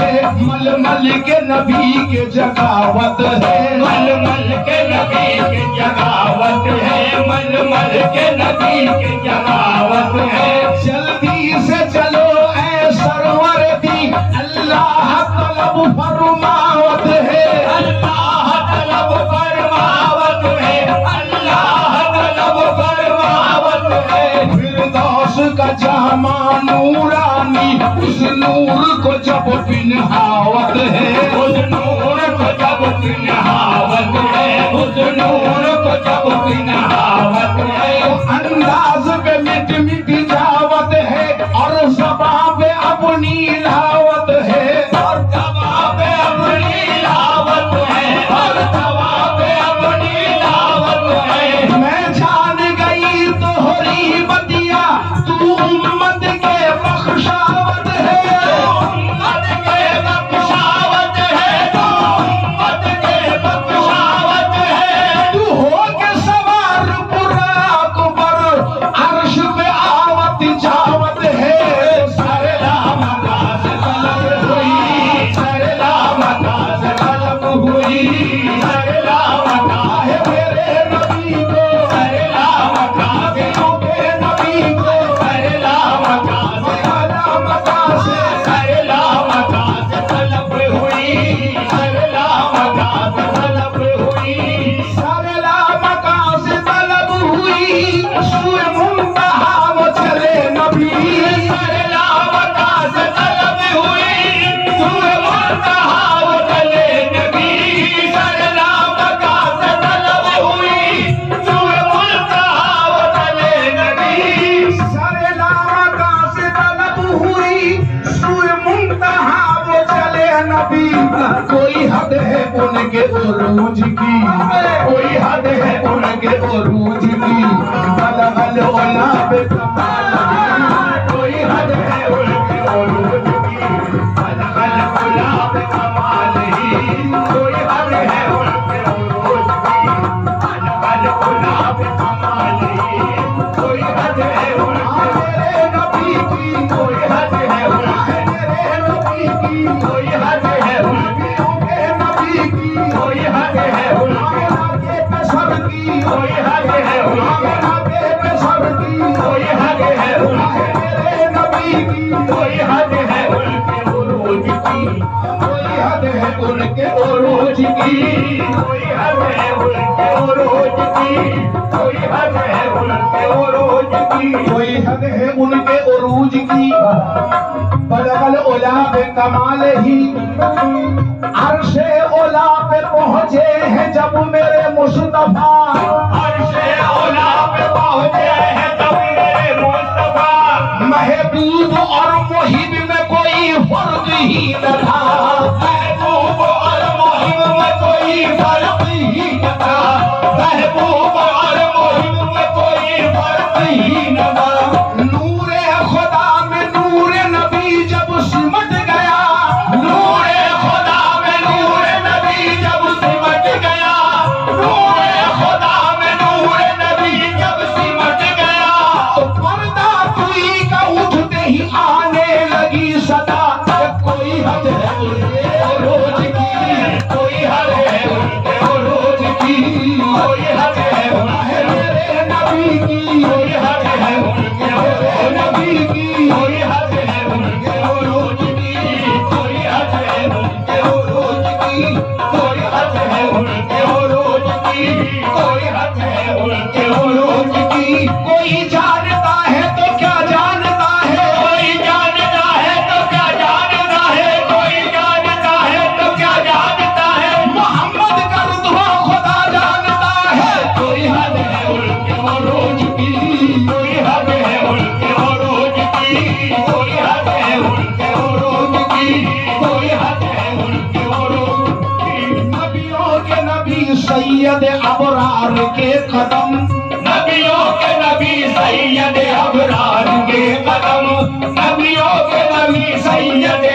से मलमल के नबी के जगावत है, मलमल के नबी के जगावत है, मलमल के नबी के जगावत है। जल्दी से चलो ऐ सरवर दी अल्लाह तलब फरमावत है, अल्लाह तलब फरमावत है, अल्लाह तलब फरमावत है। फिरदौस का जामा नूरानी उस नूर को जब पिन्हावत है, उस नूर को जब पिन्हावत है, उस नूर को जब पिन्हावत है। अंदाज पे मिट मिट जावत है और ज़बां पे अपनी लावत है, और दवा पे अपनी लावत है, और दवा पे अपनी लावत है। मैं जान गई तोहरी बतिया तू उम्मत के बख्शावत है, उम्मत के बख्शावत है, तू उम्मत के बख्शावत है। तू हो के सवार बुराक पर अर्श पे आवत जावत है। सरला मका से तलब हुई, सरला मका से तलब हुई, सरला मका है मेरे नबी को, सरला मका से के नबी को सरला मका से आला मका से सरला मका से तलब हुई, सरला मका से तलब हुई। सरला मका से तलब हुई, सूए मुंतहा वो चले नबी, सरला मका से तलब हुई, सूए मुंतहा वो चले नबी। सरला मका से तलब हुई, सूए मुंतहा वो चले नबी। सरला मका से तलब हुई, सूए मुंतहा वो चले नबी। कोई हद है उनके उरूज की, कोई हद है उनके उरूज की, बलगल ओला पे कमाल की। कोई हद है उनके उरूज की, अलगल गुलाब कमाल ही। कोई हद है उनके उरूज की, अलगल गुलाब कमाल ही। कोई हद है उनके मेरे नबी की, कोई हद है उनके, मेरे नबी की, कोई हद है उनके, के नबी की, कोई हद है उनके, आगे पे सब की, कोई हद है उनके, आगे पे सब की, कोई हद है उनके, मेरे नबी की, कोई हद है उनके उरूज की, कोई हद है उनके उरूज की। कोई हद है उनके उरूज की, कोई हद है उनके उरूज की। कोई हद है उनके उरूज की, बलगल ओला पे कमाल ही। अर्शे ओला पे पहुंचे हैं जब मेरे मुस्तफा, अर्शे औला पे पहुंचे हैं तब मेरे मुस्तफा। महबूब और मुहिब में कोई फर्क ही न था, महबूब और मुहिब में कोई फर्क ही न था, महबूब और मुहिब में कोई फर्क ही न था। नूरे खुदा में नूरे नबी जब सिमट गया, नूरे खुदा में नूरे नबी जब सिमट गया, नूरे खुदा में नूरे नबी जब सिमट गया। तो पर्दा तुई का उठते ही आने लगी सदा। कोई हद है उनके उरूज की, कोई हद है उनके उरूज की, कोई हद है उनके, मेरे नबी की, कोई हद है उनके नबी की, कोई हद है उनके उरूज की, कोई हद है उनके उरूज की, कोई हद है उनके उरूज की, कोई हद है उनके उरूज की। कोई जानता है तो क्या जानता है, कोई जानता है तो क्या जानता है, कोई जानता है तो क्या जानता है। मोहम्मद का रुतबा खुदा जानता है। कोई हद है उनके उरूज की, कोई हद है उनके उरूज की, कोई हद है उनके उरूज की, कोई हद है उनके उरूज की। नबियों के नबी सैयद अबरार के कदम, नबियों के नबी सैयद अबरार के कदम, नबियों के नबी सैयद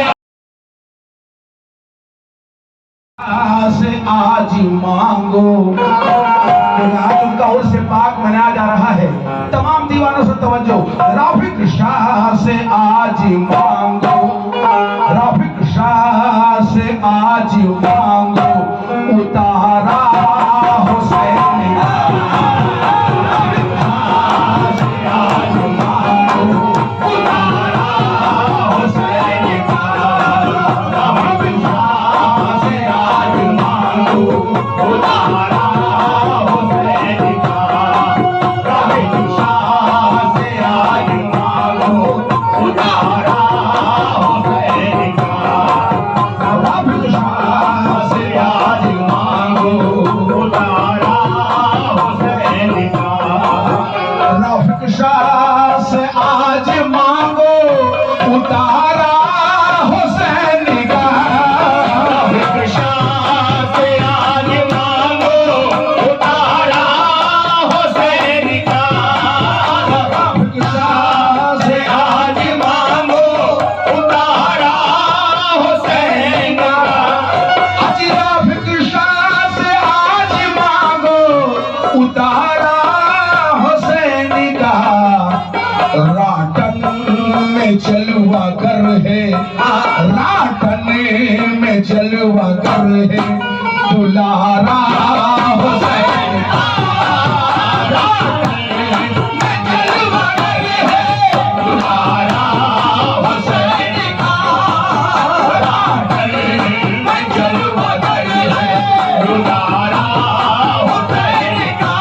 से आज मांगो। उनका उर्स पाक मनाया जा रहा है। तमाम दीवानों से तवज्जो। राफिक शाह से आज मांगो, राफिक शाह आज मांगो उतारा हुसैन का। आज मांगो उतारा हुसैन का। से आज मांगो उतारा हुसैन का। से आज मांगो उतारा हुसैन का। से आज मांगो उतारा हुसैन का। रफ़ीक शाह से आज मांगो उतारा हुसैन का। रफ़ीक शाह से आज मांगो उतारा हुसैन का। रफ़ीक शाह से आज मांगो उतारा हुसैन का। अजी रफ़ीक शाह से आज मांगो उतारा हुसैन का। राटन में जलवा कर है, राटन में जलवा कर है दुलारा हुसैन का। राटन में जलवा कर है दुलारा हुसैन का। राटन में जलवा कर है दुलारा हुसैन का।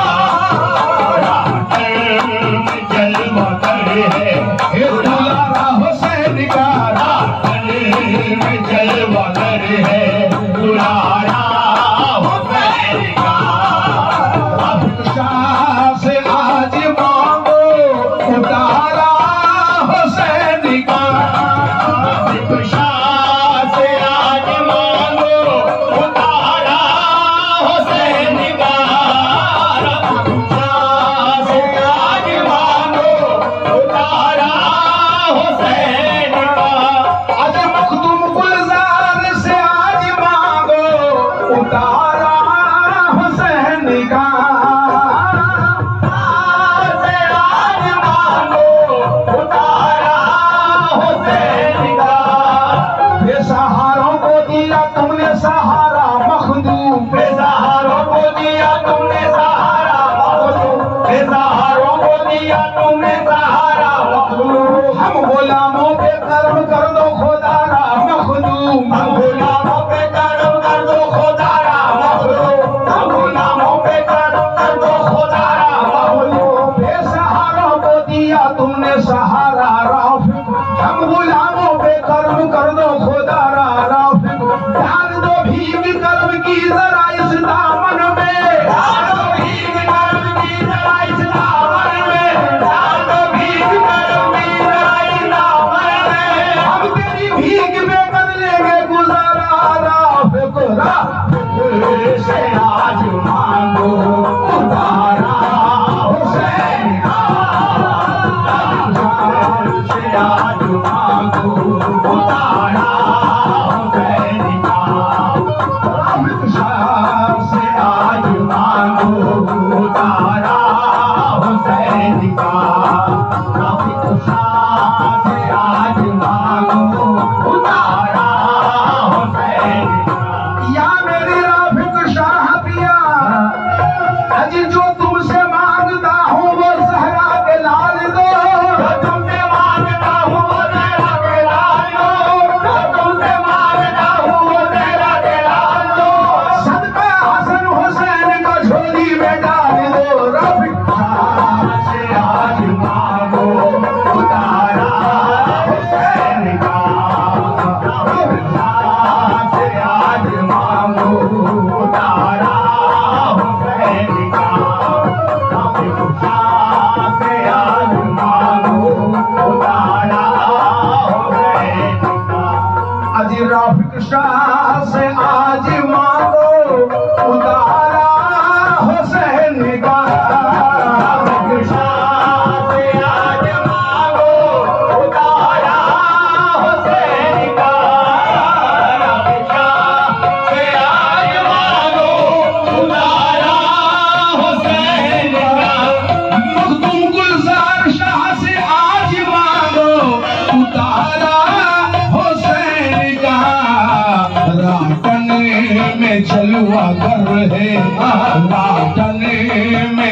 जलवा कर है हे दुलारा हुसैन का। जलवा कर है दुलारा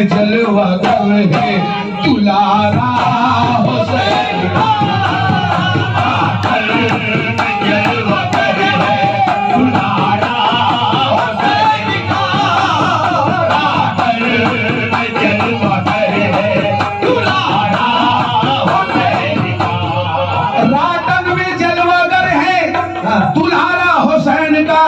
में जलवागर है दुलारा हुसैन का। जलवागर है दुलारा हुसैन का। जलवागर है दुलारा हुसैन का। राटन में जलवागर है दुल्हारा हुसैन का।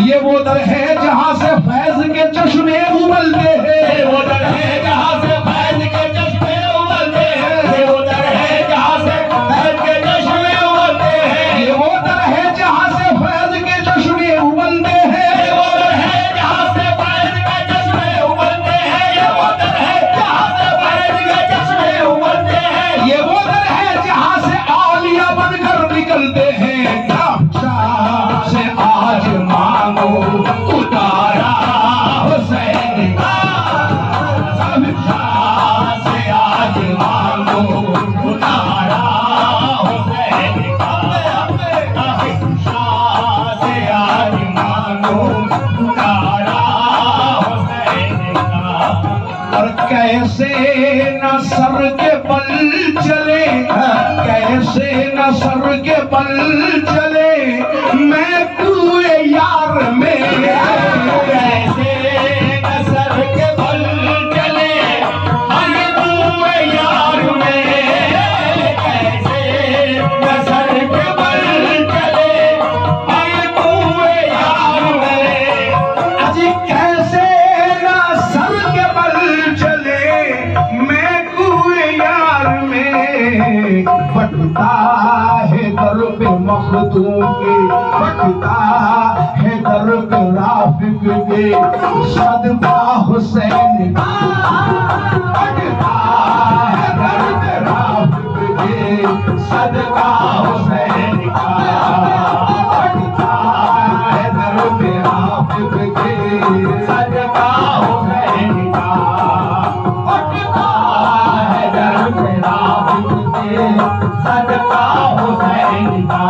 ये वो दर है जहां से फैज के चश्मे उबलते हैं। वो दर है जहां से फैज के चश्मे उबलते हैं। वो दर है जहां से फैज के चश्मे उबलते हैं। ये वो दर है जहां से फैज के चश्मे उबलते हैं। वो दर है जहां से फैज के चश्मे उबलते हैं। ये वो दर है जहां से फैज के चश्मे उबलते हैं। ये वो दर है जहां से औलिया बनकर निकलते हैं। शाह से आज मांगो उतारा हुसैन का। शाह से आज मांगो उतारा हुसैन का। शाह से आज मांगो उतारा हुसैन का। और कैसे न सर के बल चले, कैसे न सर के बल चले मैं कुए यार में। कैसे नसर के बल चले मैं कुए यार में। कैसे नसर के बल चले मैं कुए यार में। अजी कैसे न सर के बल चले मैं कुए यार में। बटता है दर पे मखदूम के, बटता है दर पे राफिक के सदका हुसैन का। बटता है दर पे राफिक के सदका हुसैन का। बटता है दर पे राफिक के सदका हुसैन का। बटता है दर पे राफिक के सदका हुसैन का।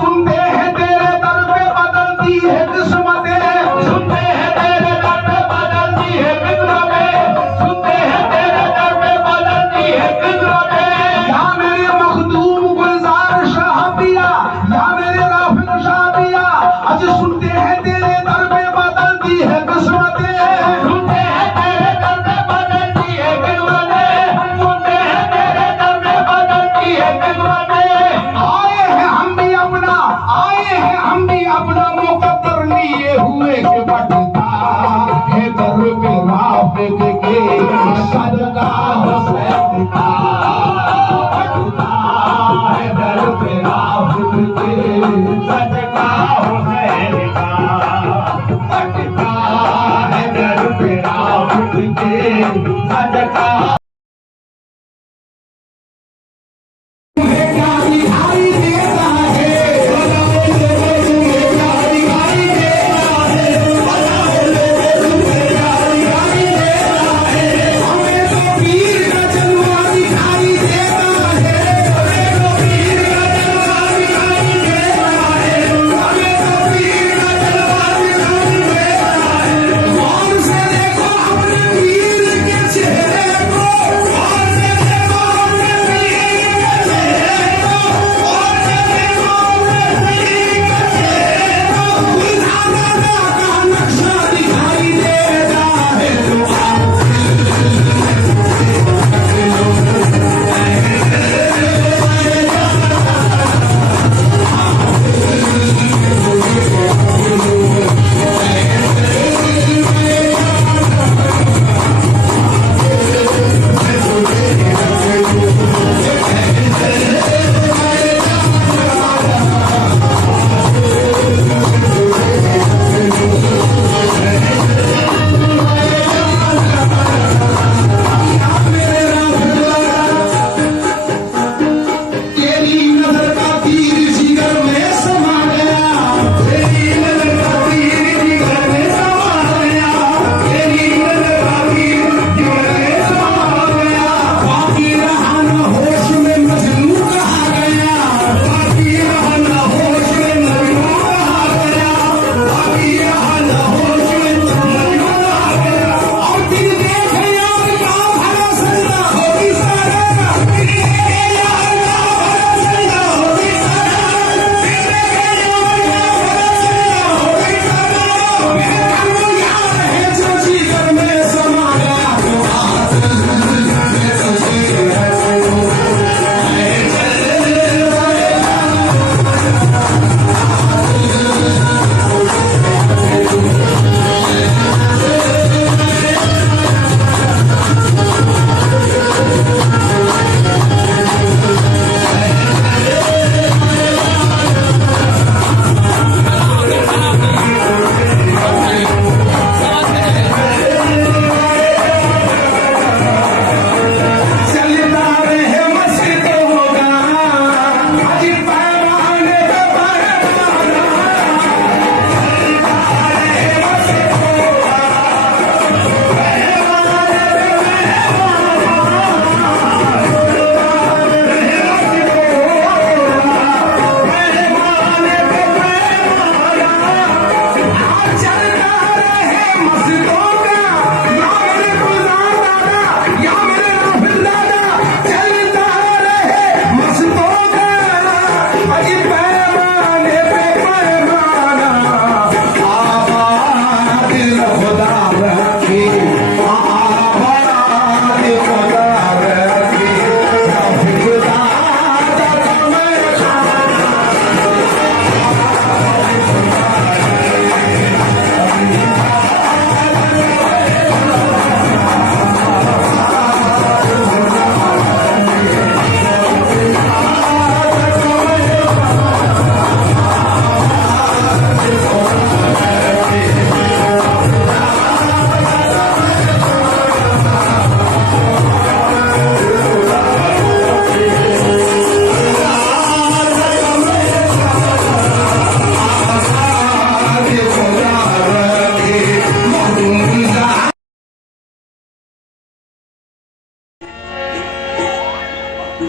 सुनते हैं तेरे दर पे बदलती है किस्मतें। सुनते हैं तेरे दर पे बदलती है किस्मतें। सुनते हैं तेरे दर पे बदलती है किस्मतें। या मेरे मखदूम गुलजार शाह पिया, या मेरे राफिक शाह पिया, आज सुनते हैं तेरे दर पे बदलती है किस्मतें। सुनते हैं तेरे दर पे बदलती है किस्मतें। सुनते हैं तेरे दर पे बदलती है किस्मतें। आए हैं हम भी अपना, आए हैं हम भी अपना मुकद्दर लिए हुए के बटता है दर पे राफिक के सदका हुसैन का। बटता है दर पे राफिक के सदका हुसैन का। बटता है दर पे राफिक के सदका। क्या दिखाई देता है, क्या दिखाई देता है, हमें तो पीर का जलवा दिखाई देता है। हमें तो पीर का जलवा दिखाई देता है। हमें तो पीर का जलवा दिखाई देता है। गौर से देखो अपने पीर के चेहरे को।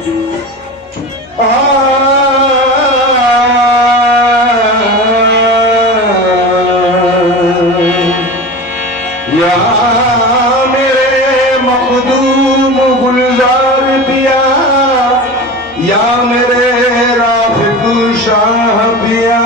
या मेरे मखदूम गुलजार पिया, या मेरे राफिक शाह पिया,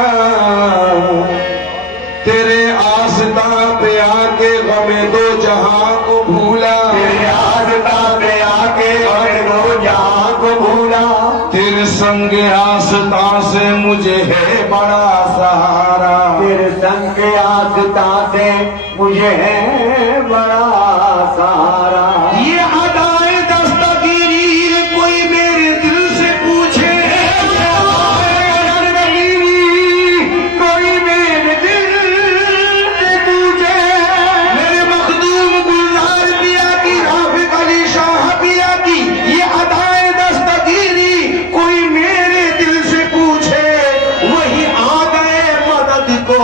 तेरे आस्था पे आके गमे दो जहां को भूला, तेरे आस्था पे आके गमे दो जहां को भूला, तेरे संग आस्था से मुझे है बड़ा सहारा, तेरे संग आस्था से मुझे है बड़ा सहारा। ये अदाए दस्तगीरी कोई मेरे दिल से पूछे, कोई मेरे दिल से पूछे, मेरे मखदूम गुलजार पिया की, राफिक अली शाह पिया की ये अदाए दस्तगीरी कोई मेरे दिल से पूछे, वही आ गए मदद को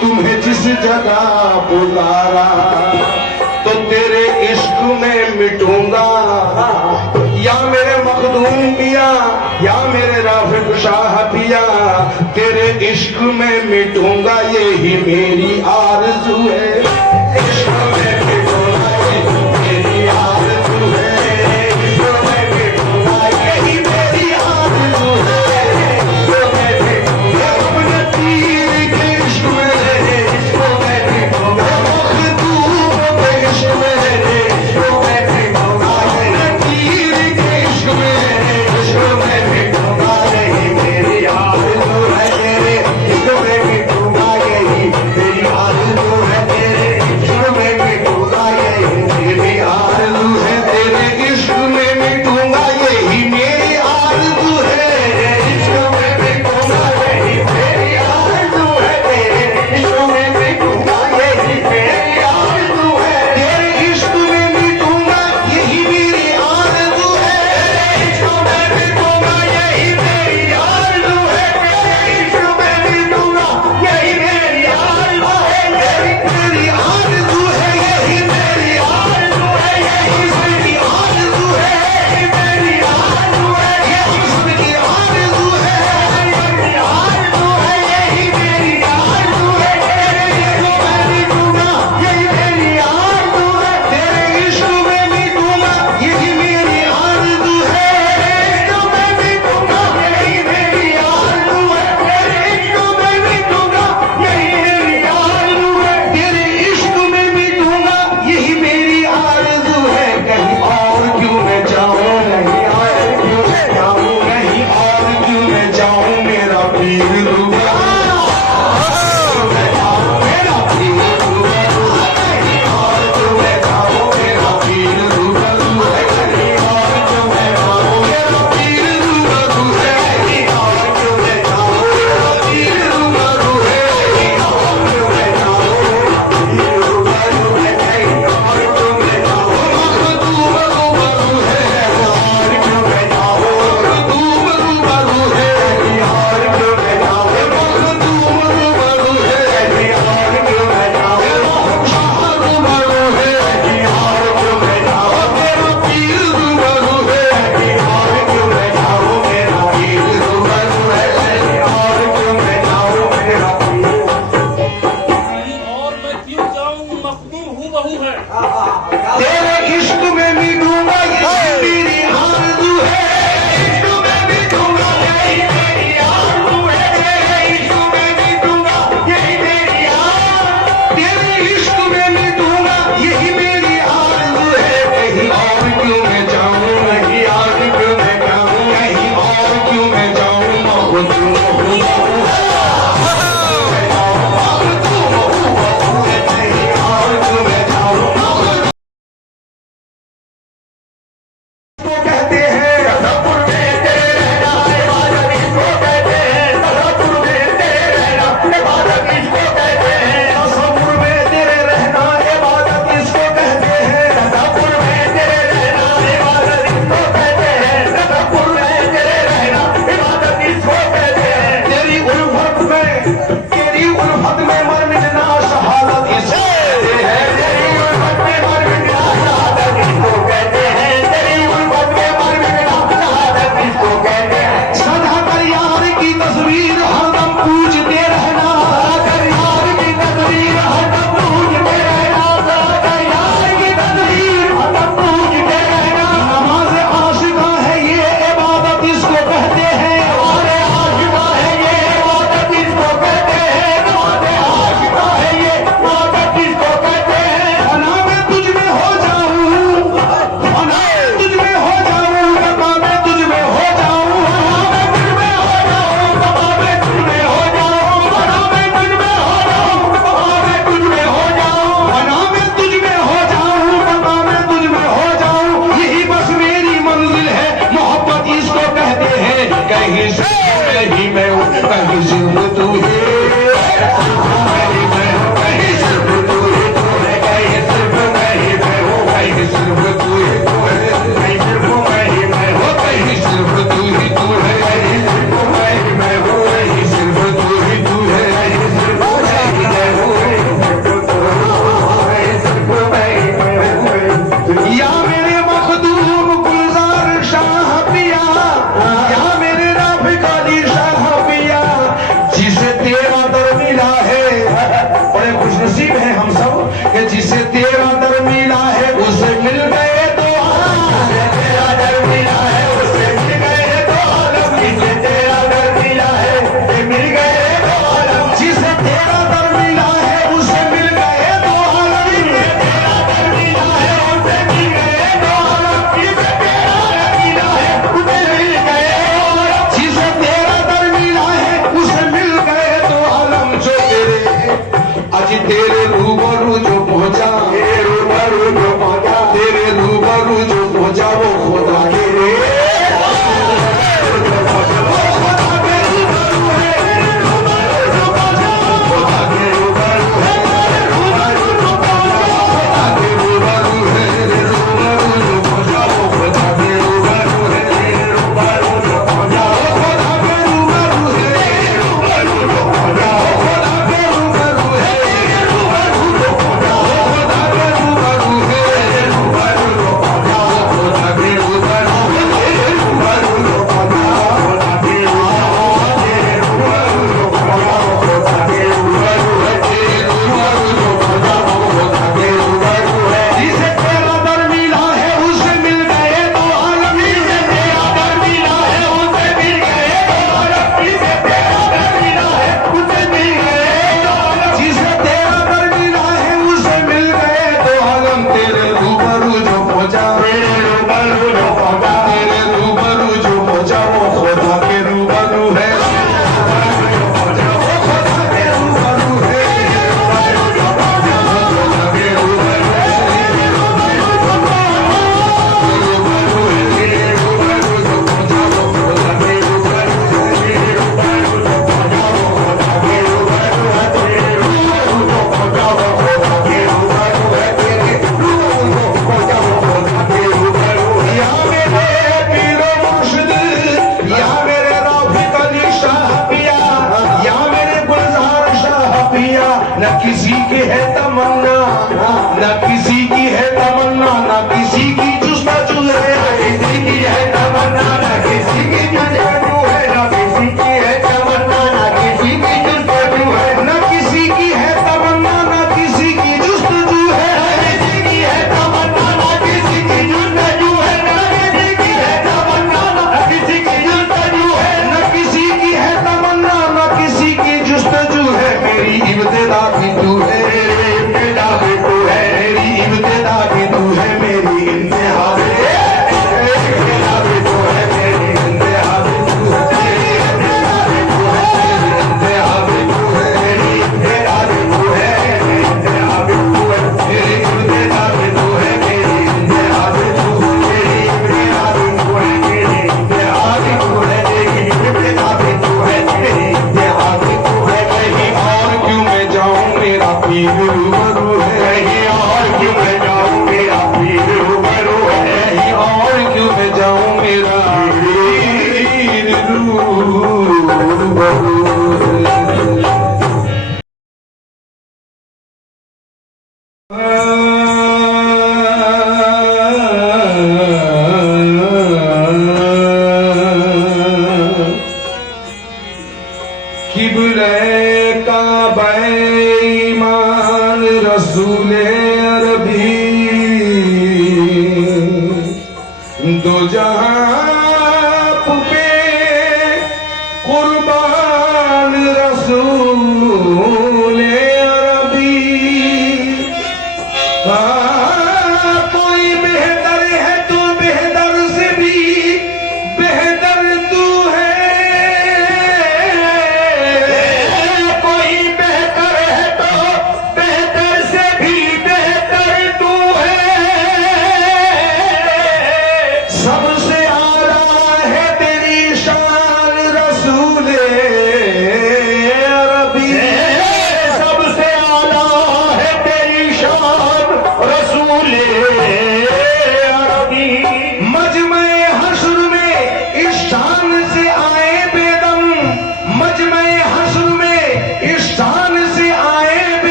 तुम्हें जिस जगह पुकारा, तो तेरे इश्क में मिटूंगा, या मेरे मखदूम पिया, या मेरे राफिक शाह पिया, तेरे इश्क में मिटूंगा, यही मेरी आरज़ू है, इश्क में मिटूंगा, यही मेरी आरज़ू है, इश्क में मिटूंगा, यही मेरी आरज़ू है, इश्क में मिटूंगा, अपने पीर के इश्क में, इश्क में मिटूंगा, मखदूम के इश्क में, इश्क में मिटूंगा, अपने पीर के इश्क में, इश्क में मिटूंगा, यही मेरी आरज़ू है तेरे इश्क में मिटूंगा, यही मेरी आरज़ू है तेरे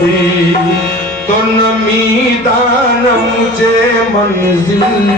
नबी तो नमी दानमचे मंजिल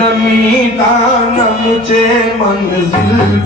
नमी दानमचे मंजिल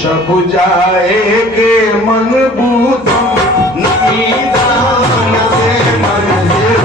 शब जाएगे मन बूदम नमी दानमचे मंजिल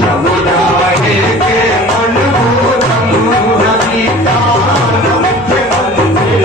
शब जाएगे मन बूदम नमी दानमचे मंजिल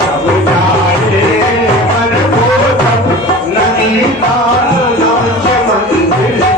शब जाएगे मन बूदम नमी दानमचे मंजिल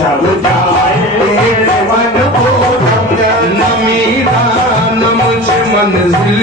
शब जाएगे मन बूदम नमी दानमचे मंजिल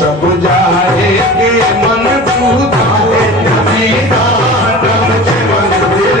शब जाएगे मन बूदम नमी दानमचे मंजिल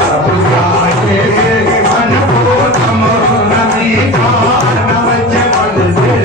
शब जाएगे मन बूदम नमी दानमचे मंजिल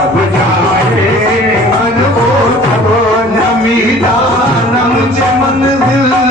शब जाएगे मन बूदम नमी दानमचे मंजिल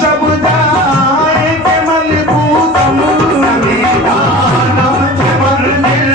शब जाएगे मन बूदम नमी दानमचे मंजिल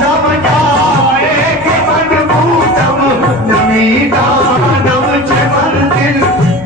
शब जाएगे मन बूदम नमी दानमचे मंजिल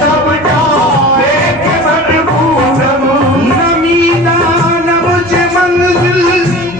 शब जाएगे मन बूदम नमी दानमचे मंजिल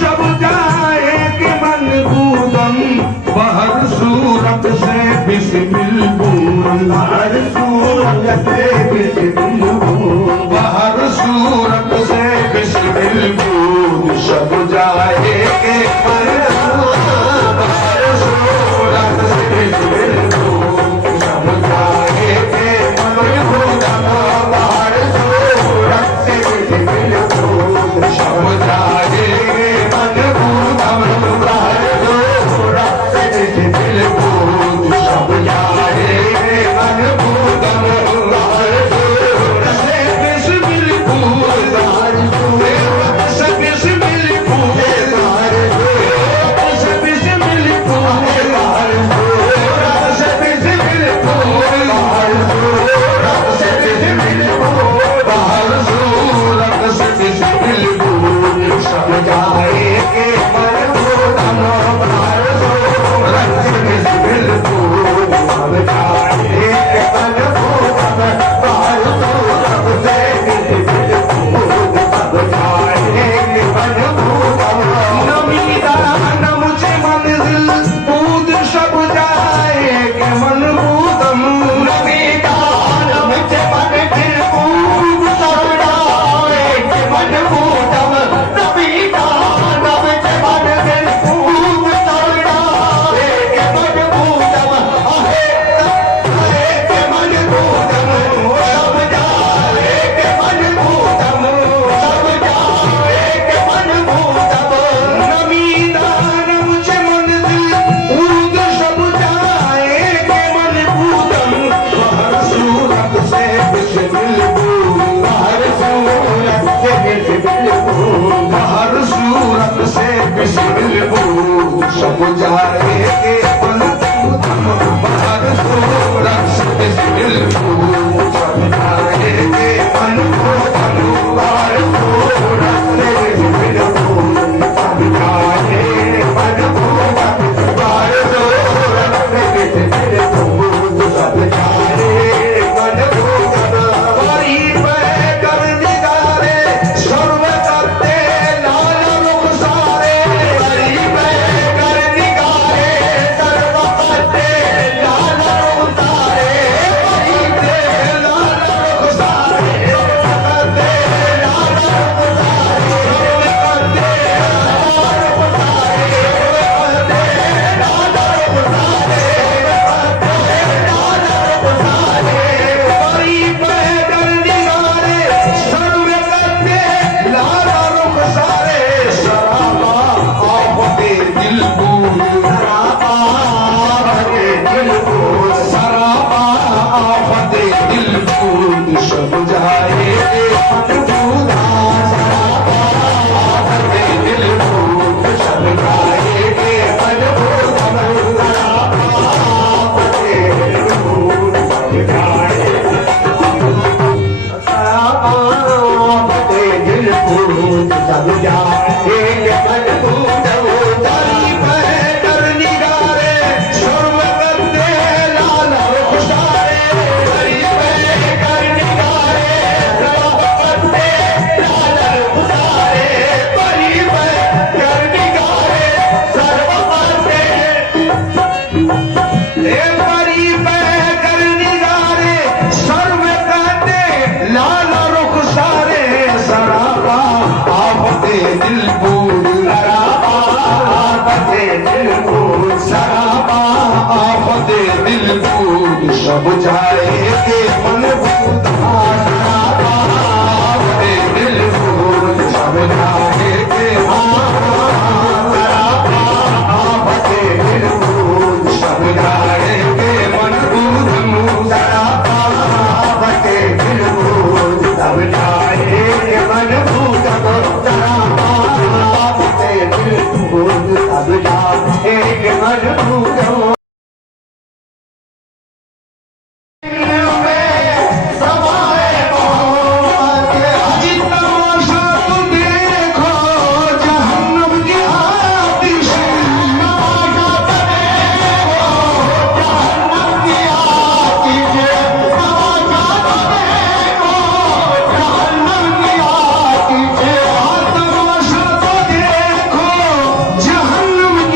शब जाएगे मन बूदम बहर सूरत से बिस्मिल बूद बहर सूरत से बिस्मिल बूद बहर सूरत से बिस्मिल बूद शब जाएगे मन बहर सूरत से बिस्मिल बूद शब जाएगे मन बूदम बहर सूरत से बिस्मिल बूद शब जाएगे मन बूदम बहर सूरत से बिस्मिल बूद शब जाएगे मन बूदम बहर सूरत से बिस्मिल बूद बहर सूरत से बिस्मिल बूद बहर सूरत से बिस्मिल बूद बहर सूरत से बिस्मिल बूद बहर सूरत से बिस्मिल बूद बहर सूरत से बिस्मिल बूद शब जाएगे मन बूदम बहर सूरत से बिस्मिल बूद शब जाएगे मन बूदम बहर सूरत से बिस्मिल बूद शब जाएगे मन बूदम नमी दानमचे मंजिल बूद शब जाएगे मन बूदम नमी दानमचे मंजिल बूद शब जाएगे मन बूदम नमी दानमचे मंजिल बूद शब जाएगे मन बूदम जाएगे मन बूदम शब जाएगे मन बूदम शब जाएगे मन बूदम नमी दानमचे मंजिल बूद शब जाएगे मन बूदम बहर सूरत से बिस्मिल बूद बहर सूरत से बिस्मिल बूद बहर सूरत से बिस्मिल बूद शब जाएगे मन बूदम बहर सूरत से बिस्मिल बूद शब जाएगे मन बूदम बहर सूरत से बिस्मिल बूद शब जाएगे मन बूदम बहर सूरत से बिस्मिल बूद शब जाएगे मन बूदम बड़ी पैकर निगारे सर्व करते लाल रुख सारे बड़ी पैकर निगारे सर्व करते लाल रुख सारे बड़ी पे लाल रुख सारे सर्व करते लाल रुख सारे सर्व करते लाल रुख सारे सर्व करते लाल रुख सारे करते लाल रुख सारे बड़ी पैकर निगारे सर्व करते लाल रुख सारे शराबा आफते दिल बूद शराबा आफते दिल बूद शराबा आफते दिल बूद शब जाएगे मन बूदा शराबा आफते दिल बूद शब जाएगे मन बूदम शराबा आफते दिल बूद शब जाएगे शराबा आफते दिल बूद शब जाएगे मन बूदम बड़ी पैकर निगारे सर्व आफते दिल भूत सब जाएंगे मन भूत आफते दिल भूत सब जाएंगे आफते दिल भूत सब जाएंगे मन भूत आफते दिल भूत सब जाएंगे मन भूत आफते दिल भूत सब जाएंगे मन भूत जहन्नम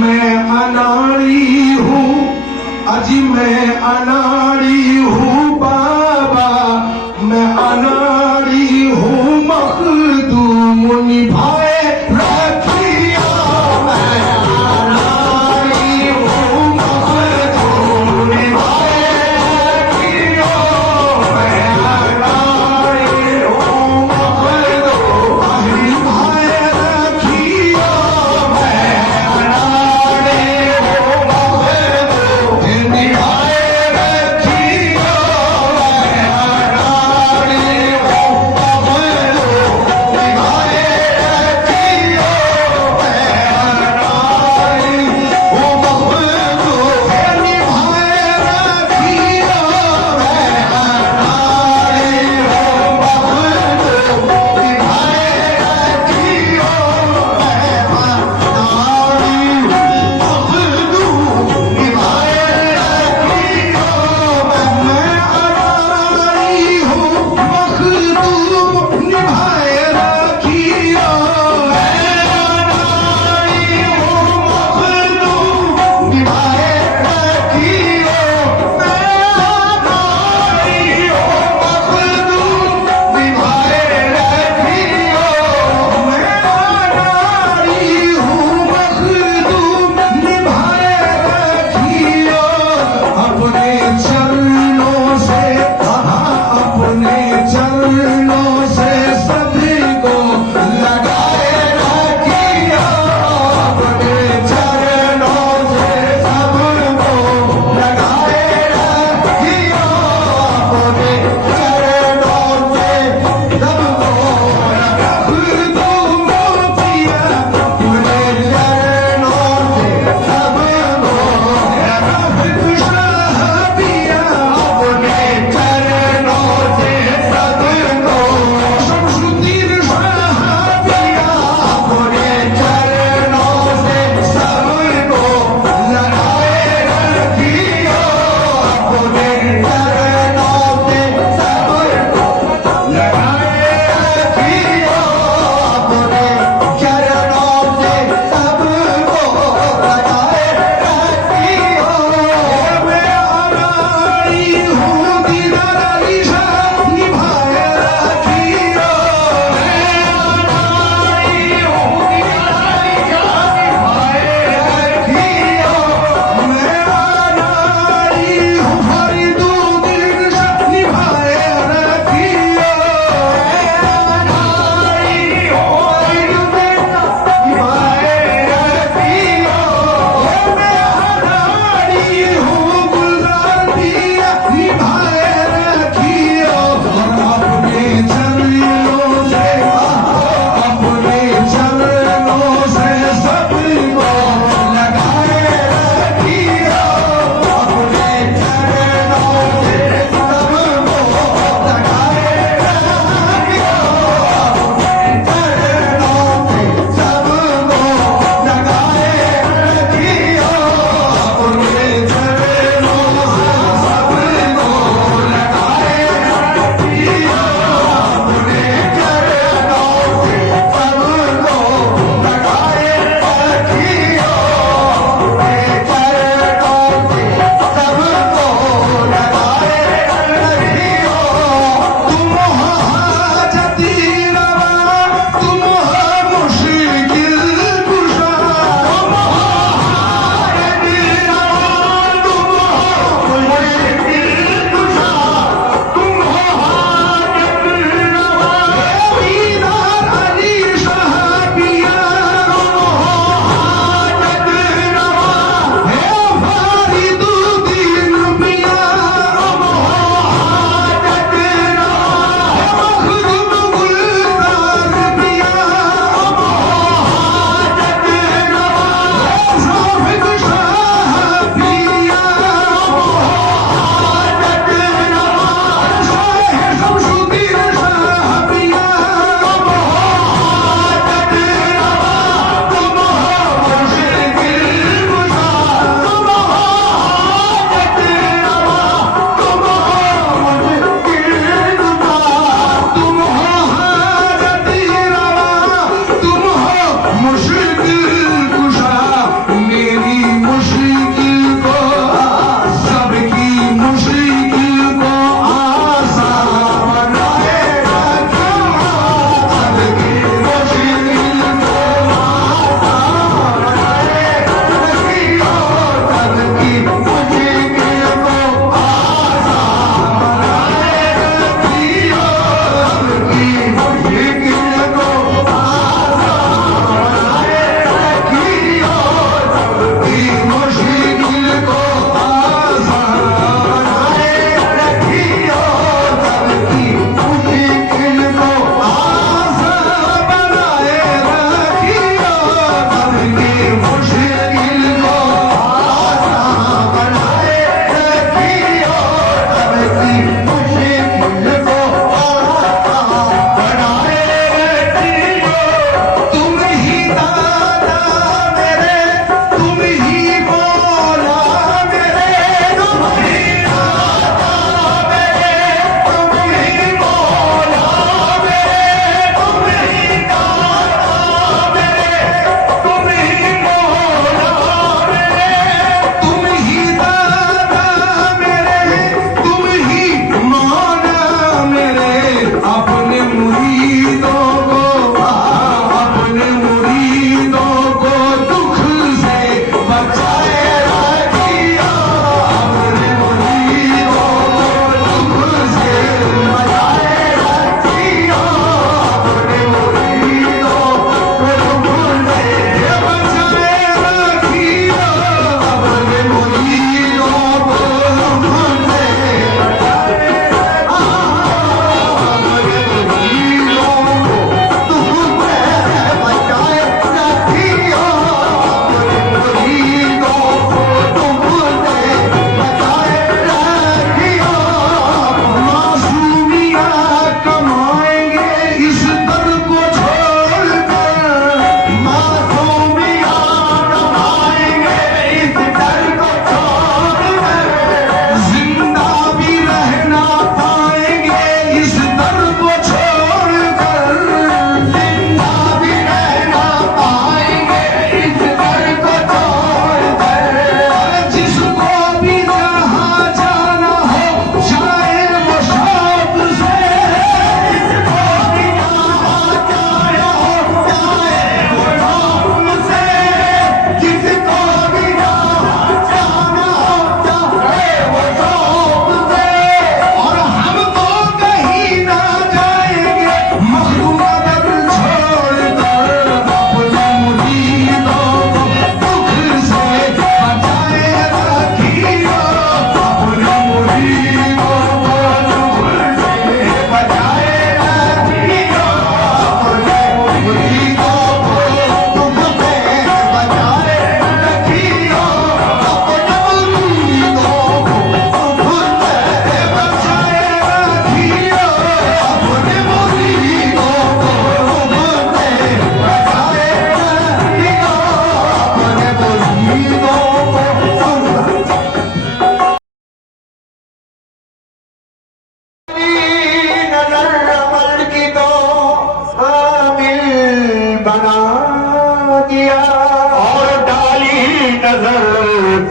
मैं अनाड़ी हूँ, अजी मैं अनाड़ी हूँ बाबा, मैं अनाड़ी हूँ, मखदूम निभाए रखिया। मैं अनाड़ी हूँ, मखदूम निभाए रखिया। मैं अनाड़ी हूँ, मखदूम निभाए रखिया। मैं अनाड़ी हूँ, मखदूम निभाए रखिया।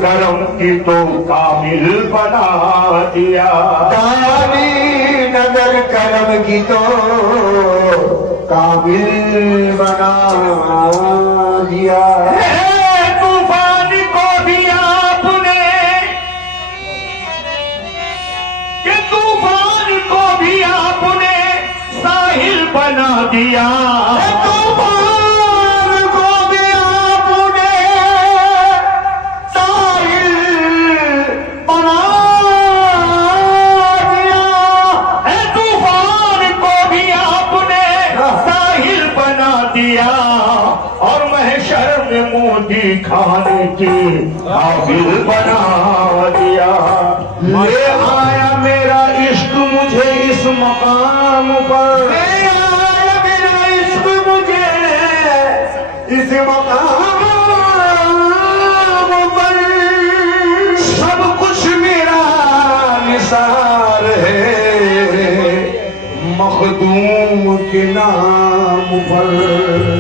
करम की तो काबिल बना दिया। दानी नगर करम की तो काबिल बना दिया। तूफान को भी आपने, कि तूफान को भी आपने साहिल बना दिया। तूफान को भी आपने साहिल बना दिया। तूफान को भी आपने साहिल बना दिया और महशर में मोदी खाने के काबिल बना दिया। ले आया मेरा इश्क मुझे इस मकाम पर, मेरा इश्क मुझे इस मकाम पर। सब कुछ मेरा निसार है मखदूम के नाम पर।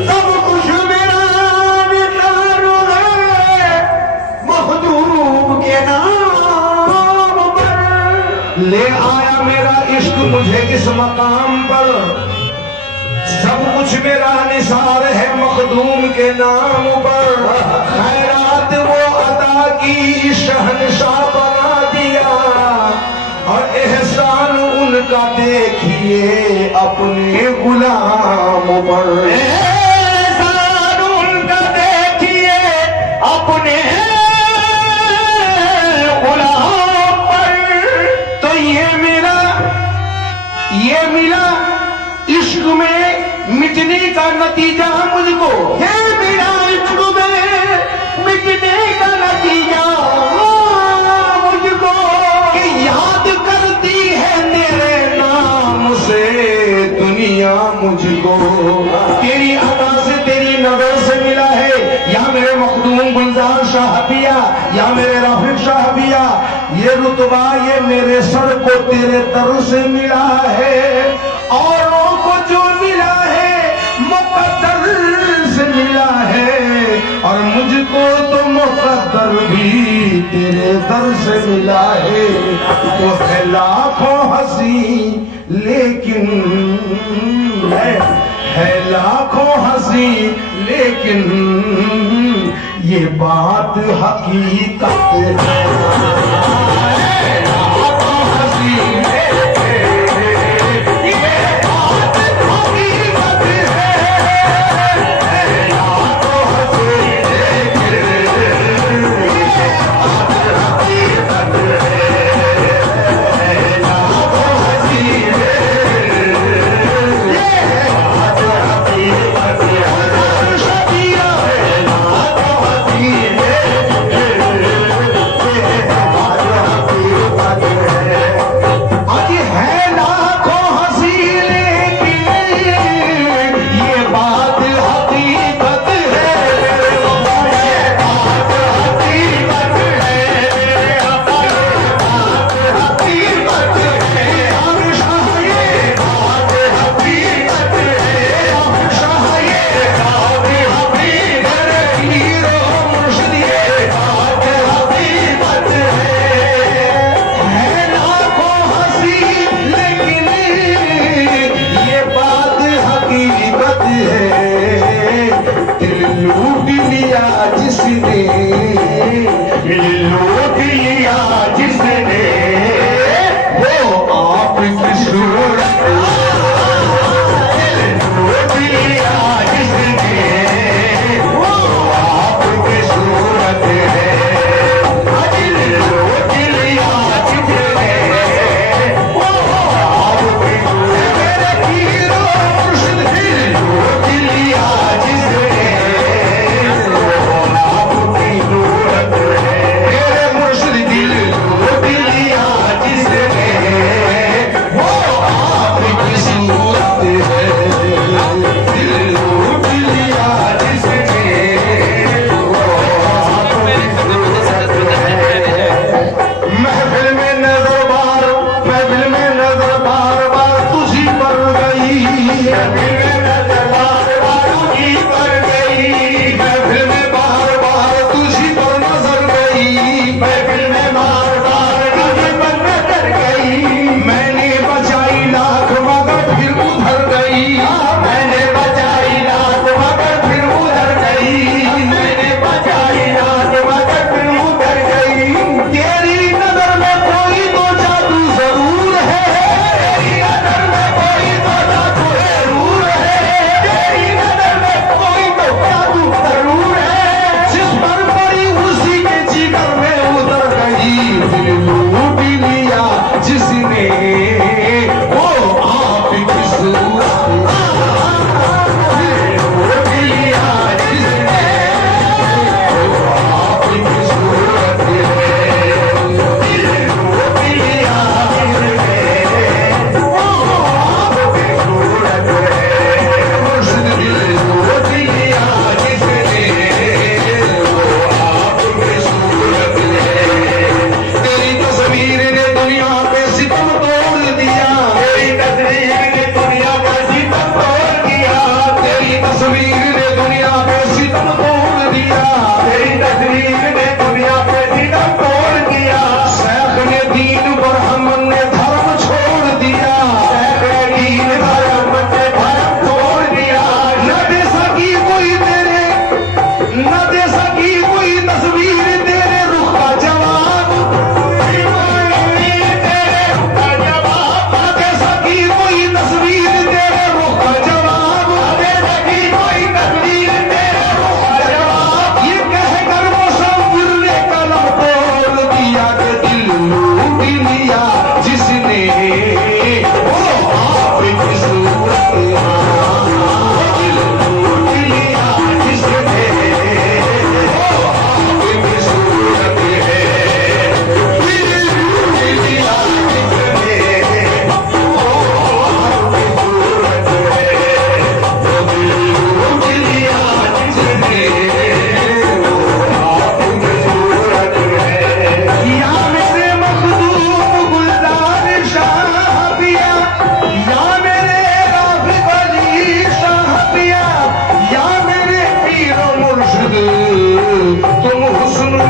सब कुछ मेरा निसार है मखदूम के नाम पर। ले आया मेरा इश्क मुझे इस मकाम पर, सब कुछ मेरा निसार है मखदूम के नाम पर। खैरात वो अदा की शहनशाह बना दिया और एहसान उनका देखिए अपने गुलाम पर। एहसान उनका देखिए अपने गुलाम पर। तो ये मिला इश्क में मिटने का नतीजा मुझको। ये मेरा इश्क में मिटने का नतीजा मुझको। कि याद करती है तेरे नाम से दुनिया मुझको। तेरी अदा से तेरी नजर से मिला है या मेरे मखदूम गुलजार शाहबिया या मेरे रफीक शाहबिया, ये रुतबा ये मेरे सर को तेरे दर से मिला है। औरों को जो मिला है मुकद्दर से मिला है और मुझको तो मुकद्दर भी तेरे दर से मिला है। तो है लाखों हंसी लेकिन है लाखों हंसी लेकिन ये बात हकीकत है। लाखों हंसी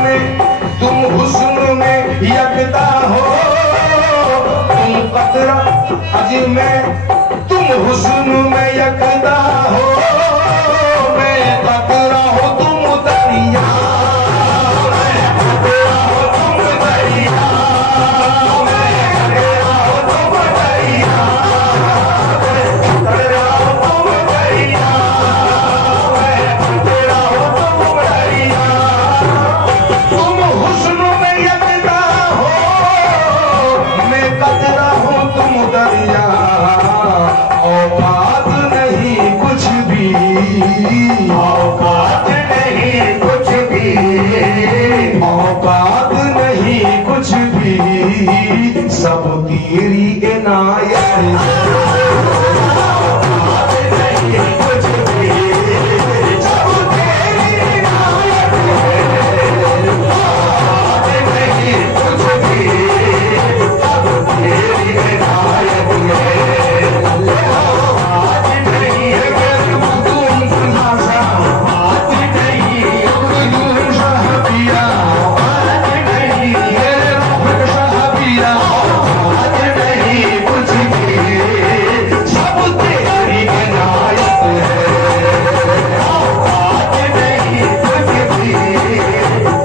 में तुम हुस्न में यकता हो, तुम कतरा अज में तुम हुस्न में यकता हो, मैं कतरा हो तुम दरिया, मैं कतरा हो तुम दरिया, मैं कतरा हो तुम दरिया, मैं कतरा हो तुम दरिया, मैं कतरा हो तुम दरिया। तुम हुस्न में यकता हो, मैं कतरा हूँ तुम दरिया, औकात नहीं कुछ भी, औकात नहीं कुछ भी, औकात नहीं कुछ भी, सब तेरी इनायत है। औकात नहीं कुछ भी, सब तेरी इनायत है। औकात नहीं कुछ भी, सब तेरी इनायत है। औकात नहीं तुम भाषा, औकात नहीं तुम शहबिया, औकात नहीं मेरे रूह शहबिया, औकात नहीं कुछ भी, सब तेरी इनायत है। औकात नहीं कुछ भी,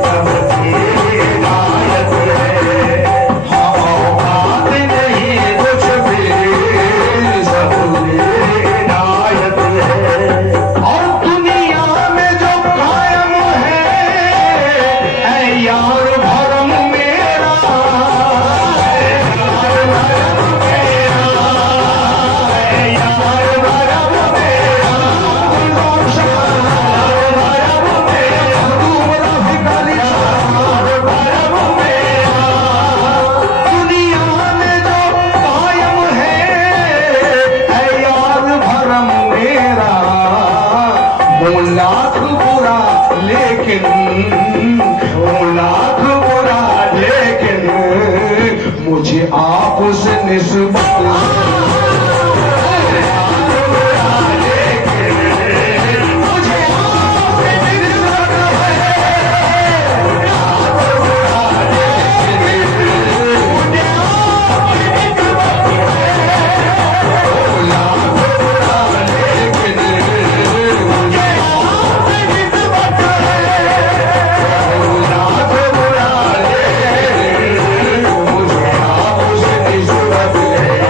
सब तेरी इनायत है। औकात नहीं कुछ भी, सब तेरी इनायत है। और दुनिया में जो कायम है यार भरम मेरा, यार भरम मेरा, यार भरम मेरा, यार भरम मेरा, तुम रफ़िक यार भरम मेरा। दुनिया में जो कायम है यार भरम मेरा, वो लाख बुरा लेकिन, वो लाख बुरा लेकिन, मुझे आपसे निस्बत, लाख बुरा लेकिन, मुझे आपसे निस्बत है। लाख बुरा लेकिन, मुझे आपसे निस्बत है। ओ लाख बुरा लेकिन, मुझे आपसे निस्बत है। ओ लाख बुरा लेकिन, मुझे आपसे निस्बत है।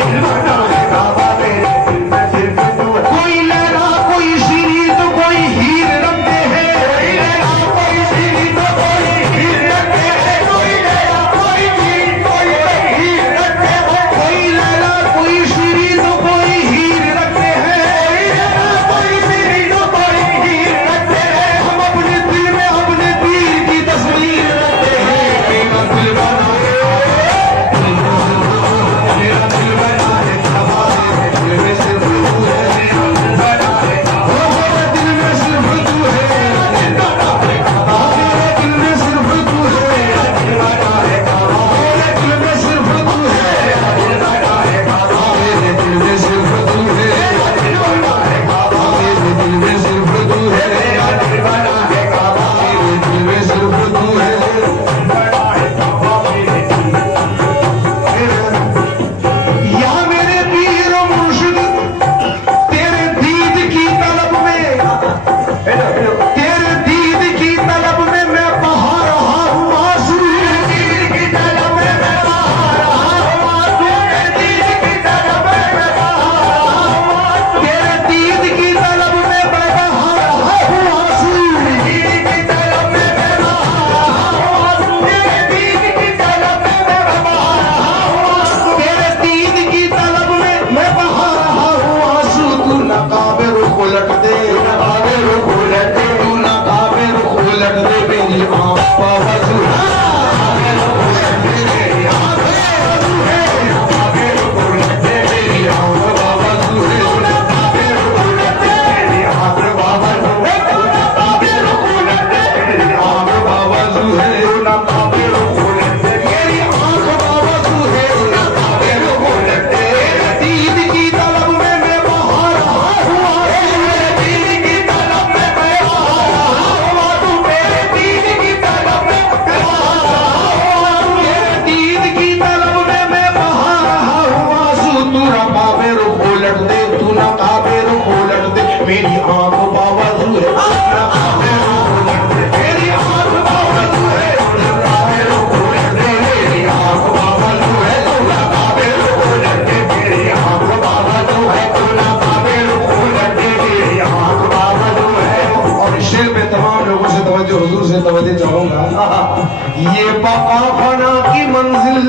दिल बना है काबा मेरे दिल में सिर्फ तू है कोई लैला कोई शीरी तो कोई हीर रखते हैं कोई लैला कोई शीरी तो कोई हीर रखते हैं कोई लैला कोई हीर कोई हीर रखते हैं कोई लैला कोई शीरी तो कोई हीर रखते हैं कोई लैला कोई शीरी तो कोई हीर रखते हैं हम अपने दिल में अपने पीर की तस्वीर रखते हैं मेरा दिल बना है मेरा दिल बना है काबा मेरे दिल में सिर्फ तू है मेरा दिल बना है काबा मेरे दिल में सिर्फ तू है दिल बना है काबा मेरे दिल में सिर्फ तू है दिल बना है काबा मेरे दिल में सिर्फ तू है दिल बना है काबा मेरे दिल में सिर्फ तू है दिल बना है काबा मेरे दिल में सिर्फ तू है मेरा दिल बना है काबा मेरे दिल में सिर्फ तू है बना है काबा मेरे दिल में या मेरे पीर और मुर्शिद तेरे दीद की तलब में तेरे दीद की तलब में मैं बहा रहा हूँ आंसू दिल की तलब में मैं बहा रहा हूँ आंसू मेरे दिल की तलब में मैं बहा रहा हूँ आंसू तेरे दीद की तलब में मैं बहा रहा हूँ आंसू दिल की तलब में मैं बहा रहा हूँ आंसू मेरे दिल की तलब में मैं बहा रहा हूँ आंसू तेरे दीद की तलब में मैं बहा रहा हूँ आंसू तू नकाबे रुख उलट दे नकाबे रुख उलट दे तू नकाबे रुख उलट दे मेरी आँख पावजू नकाबे रुख उलट दे मेरी आँख बावजू है नकाबे रुख उलट दे मेरी आँख बावजू है नकाबे रुख उलट दे मेरी आँख बावजू है नकाबे रुख उलट दे मेरी आँख बावजू है नकाबे रुख उलट दे मेरी आँख बावजू है नकाबे रुख उलट दे दीद की तलब में मैं बहा रहा हूँ आंसू मेरे दिल की तलब में मैं बहा रहा हूँ आंसू मेरे दिल की तलब में मैं बहा रहा हूँ आंसू तेरे दीद की तलब में मैं बहा रहा हूँ आंसू तू नकाबे रुख उलट दे तू नकाबे रुख उलट दे मेरी आँख बावजू है नकाबे रुख उलट दे मेरी आँख बावजू है नकाबे रुख उलट दे मेरी आँख बावजू है नकाबे रुख उलट दे मेरी आँख बावजू है नकाबे रुख उलट दे मेरी आँख बावजू है और इस शेर पे तमाम लोगों से तवज्जो हुजूर से तवज्जो चाहूंगा ये बका फना की मंजिल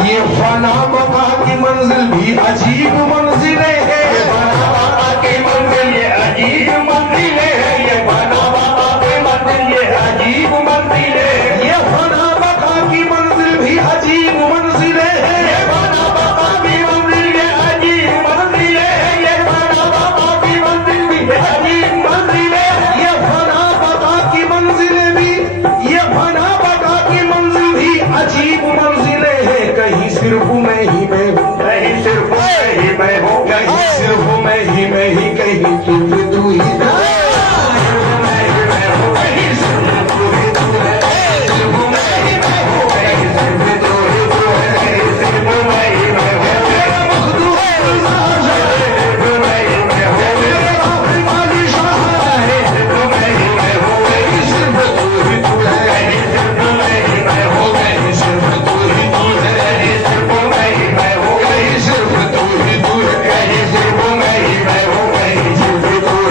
ये फना बका की मंजिल भी अजीब मंजिल है बना बाबा की मंजिल ये अजीब मंजिल है ये बना बाबा की मंजिल ये अजीब मंजिल है ये फना बका की मंजिल भी अजीब मंजिल है ये बना बाबा की मंजिल ये अजीब मंजिल है ये बना बाबा की मंजिल भी अजीब मंजिल है ये फना बका की मंजिल भी ये फना बका की मंजिल भी अजीब मंजिल है कहीं सिर्फ मैं ही मैं हूँ कहीं सिर्फ मैं ही मैं हूँ कहीं सिर्फ मैं ही कहीं तू भी तू ही ना मैं ही मैं हूँ कहीं सिर्फ तू ही तू है सिर्फ मैं ही मैं हूँ कहीं सिर्फ तू ही तू है कहीं सिर्फ मैं ही मैं हूँ मेरा मखदूम मिजाज है सिर्फ मैं ही मैं हूँ मेरा आखिरी बादशाह है सिर्फ मैं ही मैं हूँ कहीं सिर्फ तू ही तू है कहीं सिर्फ मैं ही मैं हूँ कहीं सिर्फ तू ही तू है कहीं सिर्फ मैं ही मैं हूँ कहीं सिर्फ तू ही तू है कहीं सिर्फ मैं ही मैं हूँ कहीं सिर्फ तू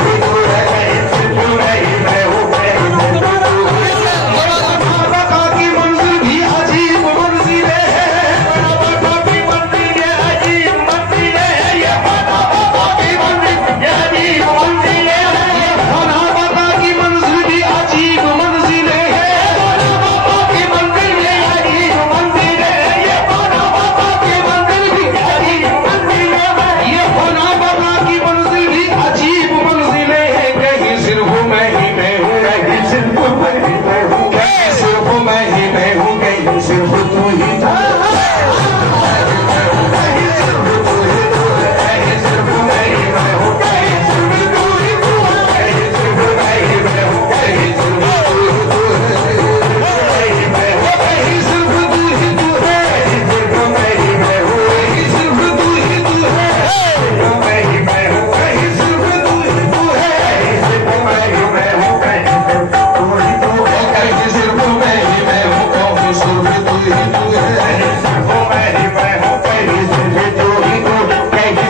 जय